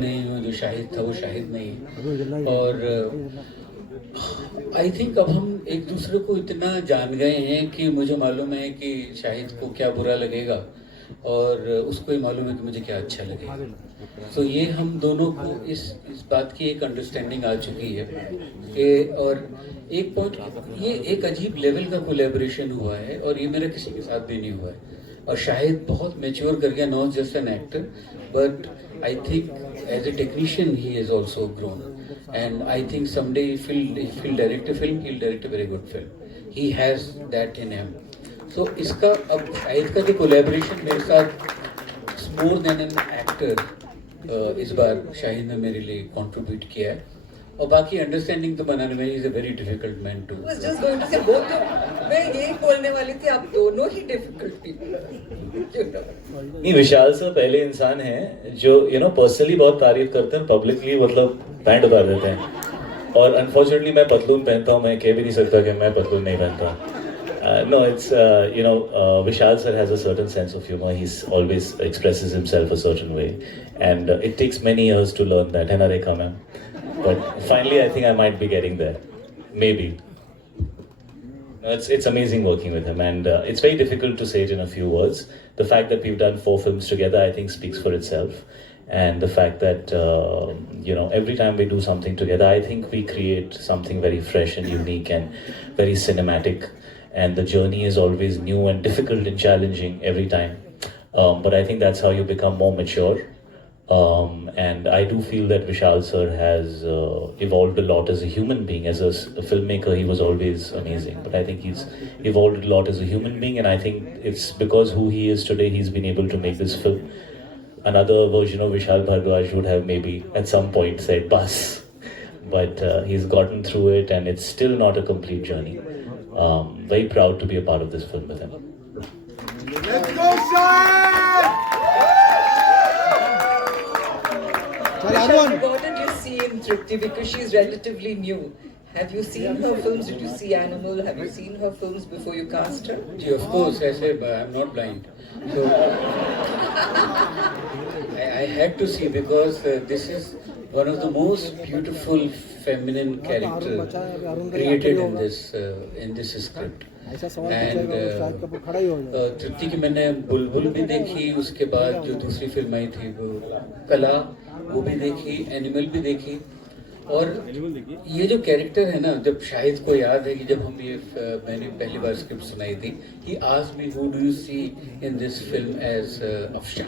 नहीं हूँ, जो शाहिद था वो शाहिद नहीं है। और आई थिंक अब हम एक दूसरे को इतना जान गए हैं कि मुझे मालूम है कि शाहिद को क्या बुरा लगेगा और उसको ही मालूम है कि मुझे क्या अच्छा लगेगा। तो ये हम दोनों को इस बात की एक अंडरस्टैंडिंग आ चुकी है कि और एक पॉइंट ये एक अजीब लेवल का कोलैबोरेशन हुआ है और ये मेरा किसी के साथ भी नहीं हुआ है। और शाहिद बहुत मैच्योर कर गया, not just an actor but I think as a technician he is also grown and I think someday if he'll direct a film, he'll direct a very good film. He has that in him. So इसका अब शाहिद का जो collaboration मेरे साथ more than an actor इस बार शाहिद ने मेरे लिए कंट्रीब्यूट किया है। और बाकी अंडरस्टैंडिंग तो बनाने में is a very difficult man to. was just going to say both of मैं यही बोलने वाली थी, आप दोनों ही डिफिकल्ट पीपल। नहीं, विशाल सर पहले इंसान हैं जो पर्सनली बहुत तारीफ करते हैं, पब्लिकली मतलब पैंट उतार देते हैं। और अनफॉर्चुनेटली मैं पतलून पहनता हूँ, मैं कह भी नहीं सकता कि मैं पतलून नहीं पहनता। No, it's Vishal sir has a certain sense of humor. He's always expresses himself a certain way, and it takes many years to learn that. है ना रेखा ma'am? But finally, I think I might be getting there. Maybe. It's amazing working with him, and it's very difficult to say it in a few words. The fact that we've done 4 films together, I think, speaks for itself. And the fact that every time we do something together, I think we create something very fresh and unique and very cinematic. And the journey is always new and difficult and challenging every time. But I think that's how you become more mature. And I do feel that Vishal sir has evolved a lot as a human being. As a filmmaker, he was always amazing. But I think he's evolved a lot as a human being. And I think it's because who he is today, he's been able to make this film. Another version of Vishal Bhardwaj would have maybe at some point said bus. But he's gotten through it, and it's still not a complete journey. Very proud to be a part of this film with him. Let's go, Shahid! Vishal, what did you see in Tripti? Because she's relatively new. Have you seen her films? Did you see Animal? Have you seen her films before you cast her? जी, of course, ऐसे I'm not blind. So I had to see because this is one of the most beautiful feminine character created in this script. And तृप्ति की मैंने बुलबुल भी देखी, उसके बाद जो दूसरी फिल्म आई थी वो कला, वो भी देखी, एनिमल भी देखी। और ये जो कैरेक्टर है ना, जब शाहिद को याद है कि जब मैंने पहली बार स्क्रिप्ट सुनाई थी, he asked me who do you see in this film as Afsha,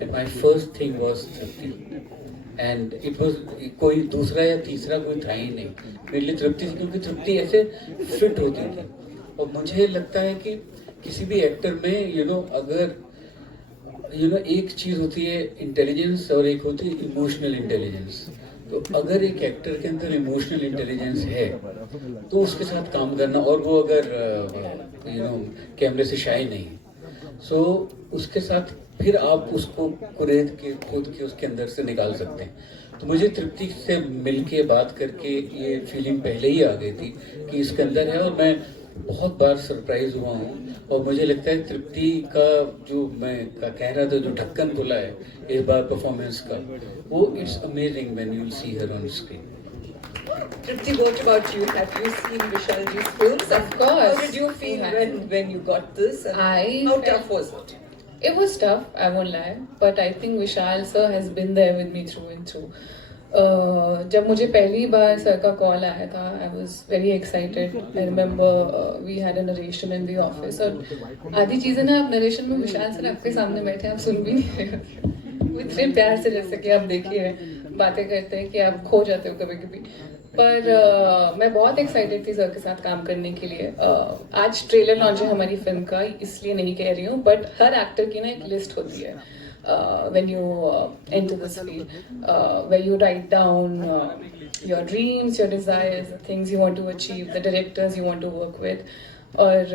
and my first thing was Tripti, and it was कोई दूसरा या तीसरा कोई था ही नहीं मेरे लिए तृप्ति, क्योंकि तृप्ति ऐसे फिट होती थी। और मुझे लगता है कि किसी भी एक्टर में अगर एक चीज होती है इंटेलिजेंस और एक होती है इमोशनल इंटेलिजेंस। तो अगर एक एक्टर के अंदर इमोशनल इंटेलिजेंस है तो उसके साथ काम करना, और वो अगर कैमरे से शाय नहीं सो उसके साथ फिर आप उसको कुरेद के खुद के उसके अंदर से निकाल सकते हैं। तो मुझे तृप्ति से मिलके बात करके ये फीलिंग पहले ही आ गई थी कि इसके अंदर है, और मैं बहुत बार सरप्राइज हुआ हूँ। और मुझे लगता है तृप्ति का जो मैं कह रहा था, जो ढक्कन खुला है इस बार परफॉर्मेंस का, वो it's amazing when you will see her on screen. Tripti, what about you? Have you seen Vishal Ji's films? Of course. How did you feel when you got this? And how tough was it? It was tough, I won't lie, but I think Vishal sir has been there with me through and through. जब मुझे पहली बार sir का call आया था, I was very excited. I remember we had a narration in the office, और आधी चीज़ें ना आप नरेशन में विशाल सर आपके सामने बैठे आप सुन भी नहीं रहे होते, इतने प्यार से, जैसे कि आप देखिए बातें करते हैं कि आप खो जाते हो कभी कभी। पर मैं बहुत एक्साइटेड थी सर के साथ काम करने के लिए। आज ट्रेलर लॉन्च है हमारी फिल्म का, इसलिए नहीं कह रही हूँ, बट हर एक्टर की ना एक लिस्ट होती है when you enter this field, where you write down your dreams, your desires, the things you want to achieve, the directors you want to work with. और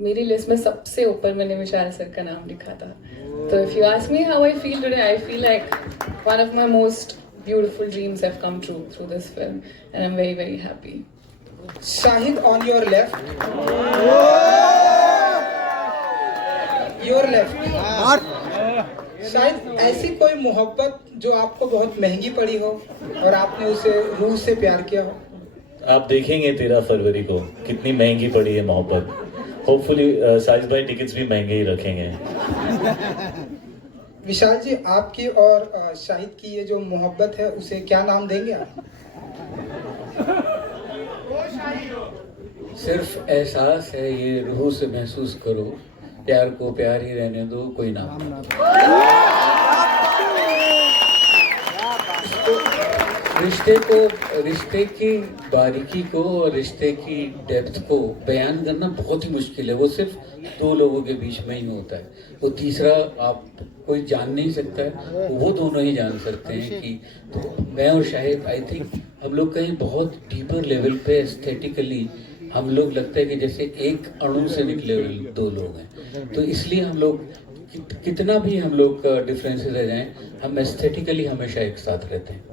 मेरी लिस्ट में सबसे ऊपर मैंने विशाल सर का नाम लिखा था। तो if you ask me how I feel today, I feel like one of my most beautiful dreams have come true through this film, and I'm very, very happy. Shahid on your left. Your left. शायद ऐसी कोई मोहब्बत जो आपको बहुत महंगी पड़ी हो और आपने उसे रूह से प्यार किया हो? आप देखेंगे 13 फरवरी को कितनी महंगी पड़ी है मोहब्बत। होपफुली साजिद भाई टिकट्स भी महंगे ही रखेंगे। विशाल जी, आपकी और शाहिद की ये जो मोहब्बत है उसे क्या नाम देंगे आप? सिर्फ एहसास है, ये रूह से महसूस करो, प्यार को प्यार ही रहने दो, कोई नाम ना। रिश्ते की बारीकी को और रिश्ते की डेप्थ को बयान करना बहुत ही मुश्किल है। वो सिर्फ दो लोगों के बीच में ही होता है, वो तीसरा आप कोई जान नहीं सकता है, वो दोनों ही जान सकते हैं। कि तो मैं और शाहिद, आई थिंक हम लोग कहीं बहुत डीपर लेवल पे एस्थेटिकली हम लोग लगता है कि जैसे एक अणु से निकले हुए दो लोग हैं। तो इसलिए हम लोग कितना भी हम लोग डिफरेंसेस रह जाएं, हम एस्थेटिकली हमेशा एक साथ रहते हैं।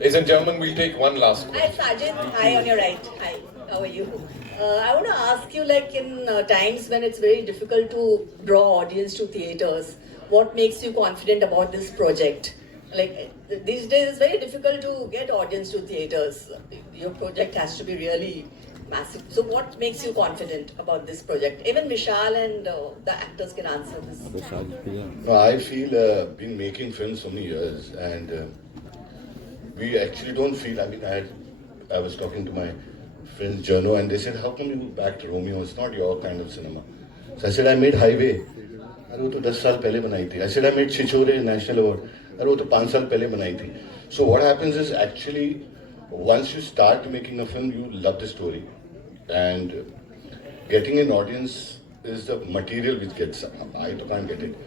Ladies and gentlemen, we'll take one last Hi, Sajid. Hi, on your right. Hi, how are you? I want to ask you, like in times when it's very difficult to draw audience to theaters, what makes you confident about this project? Like these days, it's very difficult to get audience to theaters. Your project has to be really massive. So, what makes you confident about this project? Even Vishal and the actors can answer this. No, I feel been making films so many years, and we actually don't feel. I mean, I was talking to my friend Jano, and they said, "How come you backed Romeo? It's not your kind of cinema." So I said, "I made Highway." अरे वो तो 10 साल पहले बनाई थी. I said, "I made Chichore National Award." अरे वो तो 5 साल पहले बनाई थी. So what happens is actually once you start making a film, you love the story, and getting an audience is the material which gets. I can't get it.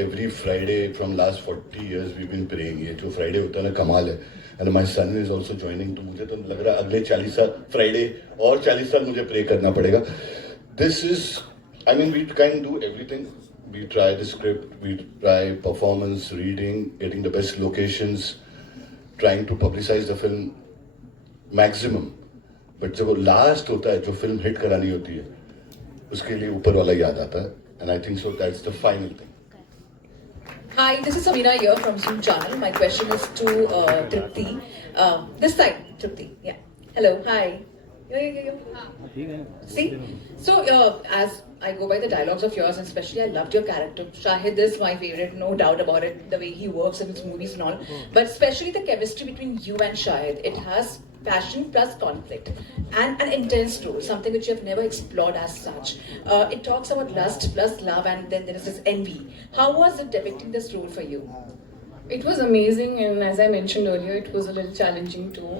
Every Friday from last 40 years we've been praying. ये जो Friday होता है ना, कमाल है. And my son is also joining. तो मुझे तो लग रहा है अगले 40 साल Friday और 40 साल मुझे pray करना पड़ेगा. This is, I mean, we can do everything. We try the script, we try performance, reading, getting the best locations, trying to publicize the film maximum. But जब वो last होता है, जो film hit करानी होती है, उसके लिए ऊपर वाला याद आता है. And I think so that's the final thing. Hi, this is Amina here from Zoom channel. My question is to Tripti. This side, Tripti. Yeah. Hello. Hi. See? So, as I go by the dialogues of yours, and especially I loved your character. Shahid is my favorite, no doubt about it, the way he works in his movies and all. But especially the chemistry between you and Shahid. It has passion plus conflict and an intense role, something which you have never explored as such. It talks about lust plus love, and then there is this envy. How was it depicting this role for you? It was amazing, and as I mentioned earlier, it was a little challenging too.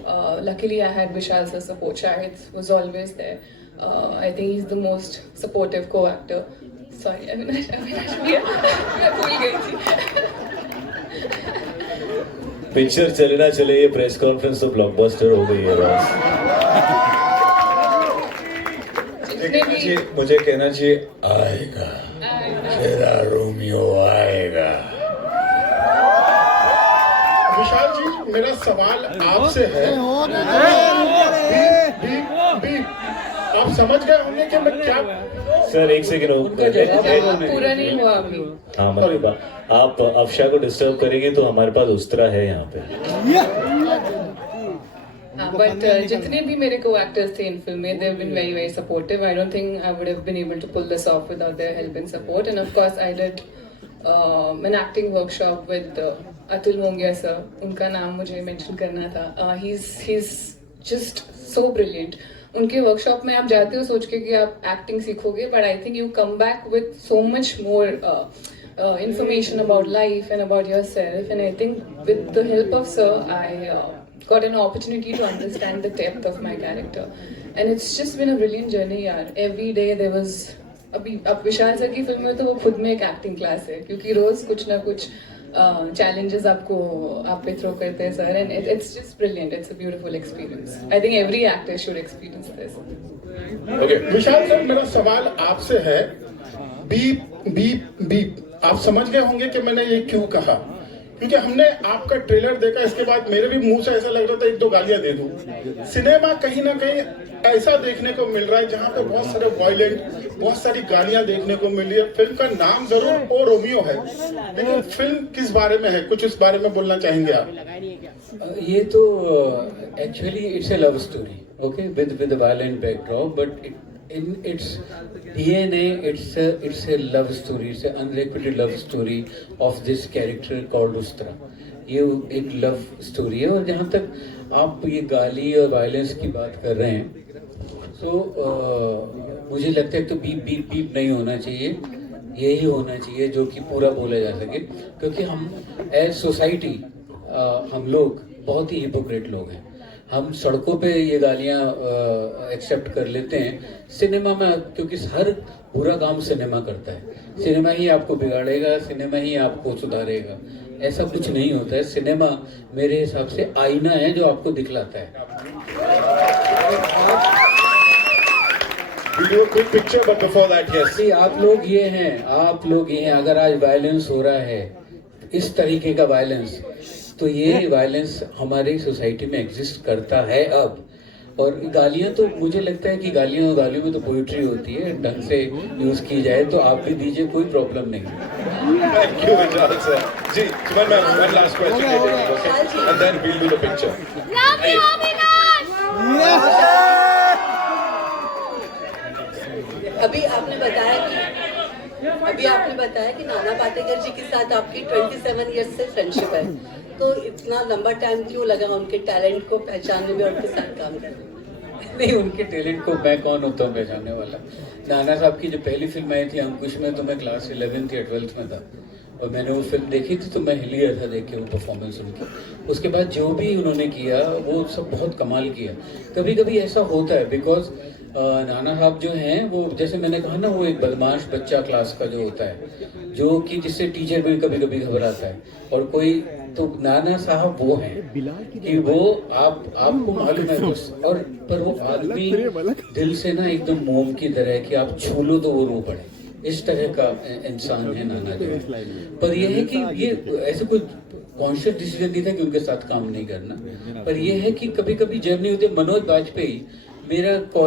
Luckily, I had Vishal sir's support. Shahid was always there. I think he's the most supportive co-actor. Sorry, I mean, I should be भूल गई थी. Picture चले ना चले, ये press conference तो blockbuster हो गई है बस. मुझे कहना चाहिए आएगा, तेरा रोमियो आएगा. विशाल जी, मेरा सवाल आपसे है. आप समझ गए होंगे कि मैं क्या. सर एक सेकंड, पूरा नहीं हुआ अभी. हाँ मतलब आप अफशा को डिस्टर्ब करेंगे तो हमारे पास उस्तरा है यहाँ पे. But जितने भी मेरे co-actors थे in film में, they've been very very supportive. I don't think I would have been able to pull this off without their help and support. And of course, I did an acting workshop with Atul Mongia sir. उनका नाम मुझे mention करना था. He's just so brilliant. उनके workshop में आप जाते हो सोच के कि आप एक्टिंग सीखोगे, but I think you come back with so much more information about life and about yourself. And I think with the help of sir, I got an opportunity to understand the depth of my character. And it's just been a brilliant journey यार. Every day there was, अभी अब विशाल sir की film में तो वो खुद में एक एक्टिंग क्लास है, क्योंकि रोज कुछ ना कुछ challenges आपको आप पे थ्रो करते हैं sir. And it's just brilliant. It's a beautiful experience. I think every actor should experience this. Okay. Vishal sir, मेरा सवाल आपसे है. बीप बीप बीप, आप समझ गए होंगे कि मैंने ये क्यों कहा, क्योंकि हमने आपका ट्रेलर देखा, इसके बाद मेरे भी मुंह से ऐसा लग रहा था एक दो गालियां दे दूं. सिनेमा कहीं ना कहीं ऐसा देखने को मिल रहा है जहाँ पे बहुत सारे वायलेंट, बहुत सारी गालियां देखने को मिल रही है। फिल्म का नाम जरूर ओ रोमियो है, लेकिन फिल्म किस बारे में है, कुछ इस बारे में बोलना चाहेंगे आप? ये तो actually it's a love story, okay, with violent backdrop, but in its DNA, it's a love story. It's an unrequited love story of this character called Ustra. ये एक लव स्टोरी है। और जहाँ तक आप ये गाली और वायलेंस की बात कर रहे हैं, तो मुझे लगता है तो बीप बीप बीप नहीं होना चाहिए, यही होना चाहिए जो कि पूरा बोला जा सके, क्योंकि हम एज सोसाइटी हम लोग बहुत ही हिपोक्रेट लोग हैं। हम सड़कों पे ये गालियाँ एक्सेप्ट कर लेते हैं, सिनेमा में, क्योंकि हर बुरा काम सिनेमा करता है। सिनेमा ही आपको बिगाड़ेगा, सिनेमा ही आपको सुधारेगा, ऐसा कुछ नहीं होता है। सिनेमा मेरे हिसाब से आईना है जो आपको दिखलाता है। We do a quick picture, but before that, yes. See, आप लोग ये हैं, अगर आज वायलेंस हो रहा है, इस तरीके का वायलेंस, तो ये वायलेंस हमारी सोसाइटी में एग्जिस्ट करता है अब। और गालियाँ तो मुझे लगता है कि गालियों में तो पोइट्री होती है, ढंग से यूज की जाए तो आप भी दीजिए, कोई प्रॉब्लम नहीं। Thank you, Vishal sir. Ji, Suman ma'am, one last question, okay? And then we'll do the picture. अभी आपने बताया कि नाना पाटेकर जी के साथ आपकी 27 इयर्स से फ्रेंडशिप है, तो इतना लंबा टाइम क्यों लगा उनके टैलेंट को पहचानने में और उनके साथ काम करने में? नहीं, उनके टैलेंट को मैं कौन होता हूँ पहचानने वाला। नाना साहब की जो पहली फिल्म आई थी अंकुश में, तो मैं क्लास 11th या 12th में था, और मैंने वो फिल्म देखी थी, तो मैं हिल गया था देख के वो परफॉर्मेंस उनकी। उसके बाद जो भी उन्होंने किया वो सब बहुत कमाल किया। कभी कभी ऐसा होता है, बिकॉज नाना साहब जो हैं वो, जैसे मैंने कहा ना, वो एक बदमाश बच्चा क्लास का जो होता है, जो कि जिससे टीचर भी कभी कभी घबराता है, और कोई, तो नाना साहब वो हैं कि वो आपको मालूम है बस, और पर वो आदमी दिल से ना एकदम मोम की तरह है कि आप छू लो तो वो रो पड़े, इस तरह का इंसान है नाना जो है। पर यह है कि ये ऐसे कोई कॉन्शियस डिसीजन नहीं था कि उनके साथ काम नहीं करना, पर यह है कि कभी कभी जर्नी होती है। मनोज बाजपेयी मेरा कॉल